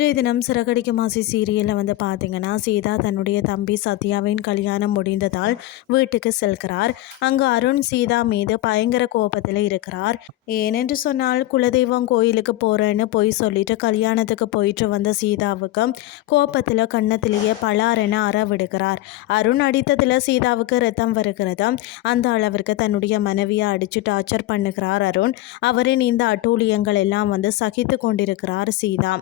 இன்றைய தினம் சிறகடிக்க மாசி சீரியலில் பார்த்தீங்கன்னா சீதா தன்னுடைய தம்பி சத்யாவின் கல்யாணம் முடிந்ததால் வீட்டுக்கு செல்கிறார். அங்கு அருண் சீதா மீது பயங்கர கோபத்தில் இருக்கிறார். ஏனென்று சொன்னால் குலதெய்வம் கோயிலுக்கு போகிறேன்னு போய் சொல்லிட்டு கல்யாணத்துக்கு போயிட்டு வந்த சீதாவுக்கு கோபத்தில் கன்னத்திலேயே பலாரென அற விடுகிறார். அருண் அடித்ததில் சீதாவுக்கு ரத்தம் வருகிறது. அந்த அளவிற்கு தன்னுடைய மனைவியை அடித்து டார்ச்சர் பண்ணுகிறார் அருண். அவரின் இந்த அட்டூழியங்கள் எல்லாம் சகித்து கொண்டிருக்கிறார் சீதா.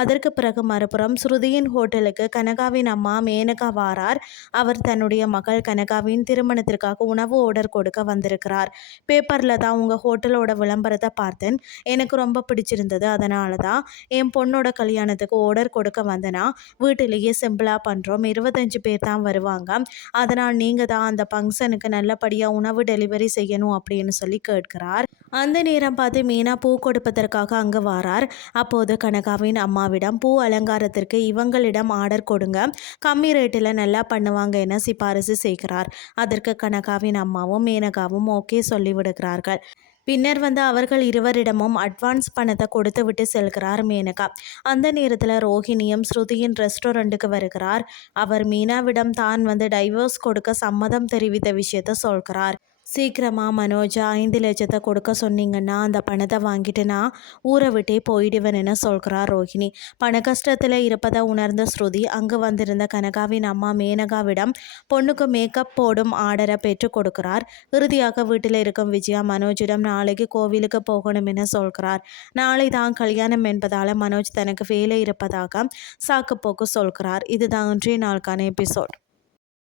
அதற்கு பிறகு மறுபுறம் ஸ்ருதியின் ஹோட்டலுக்கு கனகாவின் அம்மா மேனகா வாரார். அவர் தன்னுடைய மகள் கனகாவின் திருமணத்திற்காக உணவு ஆர்டர் கொடுக்க வந்திருக்கிறார். பேப்பரில் தான் உங்கள் ஹோட்டலோட விளம்பரத்தை பார்த்தேன், எனக்கு ரொம்ப பிடிச்சிருந்தது, அதனால தான் என் பொண்ணோட கல்யாணத்துக்கு ஆர்டர் கொடுக்க வந்தேனா. வீட்டிலேயே சிம்பிளாக பண்ணுறோம், 25 பேர் தான் வருவாங்க, அதனால் நீங்கள் தான் அந்த ஃபங்க்ஷனுக்கு நல்லபடியாக உணவு டெலிவரி செய்யணும் அப்படின்னு சொல்லி கேட்கிறார். அந்த நேரம் பார்த்து மீனா பூ கொடுப்பதற்காக அங்கே வாரார். அப்போது கனகாவின் அம்மாவிடம் பூ அலங்காரத்திற்கு இவங்களிடம் ஆர்டர் கொடுங்க, கம்மி ரேட்டில் நல்லா பண்ணுவாங்க என சிபாரிசு செய்கிறார். அதற்கு கனகாவின் அம்மாவும் மேனகாவும் ஓகே சொல்லிவிடுகிறார்கள். பின்னர் அவர்கள் இருவரிடமும் அட்வான்ஸ் பணத்தை கொடுத்து விட்டு செல்கிறார் மேனகா. அந்த நேரத்தில் ரோஹிணியும் ஸ்ருதியின் ரெஸ்டாரண்ட்டுக்கு வருகிறார். அவர் மீனாவிடம் தான் டைவர்ஸ் கொடுக்க சம்மதம் தெரிவித்த விஷயத்த சொல்கிறார். சீக்கிரமாக மனோஜ் 5 லட்சத்தை கொடுக்க சொன்னீங்கன்னா அந்த பணத்தை வாங்கிட்டு நான் ஊரை விட்டே போயிடுவேன் என சொல்கிறார் ரோஹிணி. பண கஷ்டத்தில் இருப்பதை உணர்ந்த ஸ்ருதி அங்கு வந்திருந்த கனகாவின் அம்மா மேனகாவிடம் பொண்ணுக்கு மேக்கப் போடும் ஆர்டரை பெற்று கொடுக்கிறார். இறுதியாக வீட்டில் இருக்கும் விஜயா மனோஜிடம் நாளைக்கு கோவிலுக்கு போகணும் என சொல்கிறார். நாளை தான் கல்யாணம் என்பதால் மனோஜ் தனக்கு வேலை இருப்பதாக சாக்குப்போக்கு சொல்கிறார். இதுதான் இன்றைய நாளுக்கான எபிசோட்.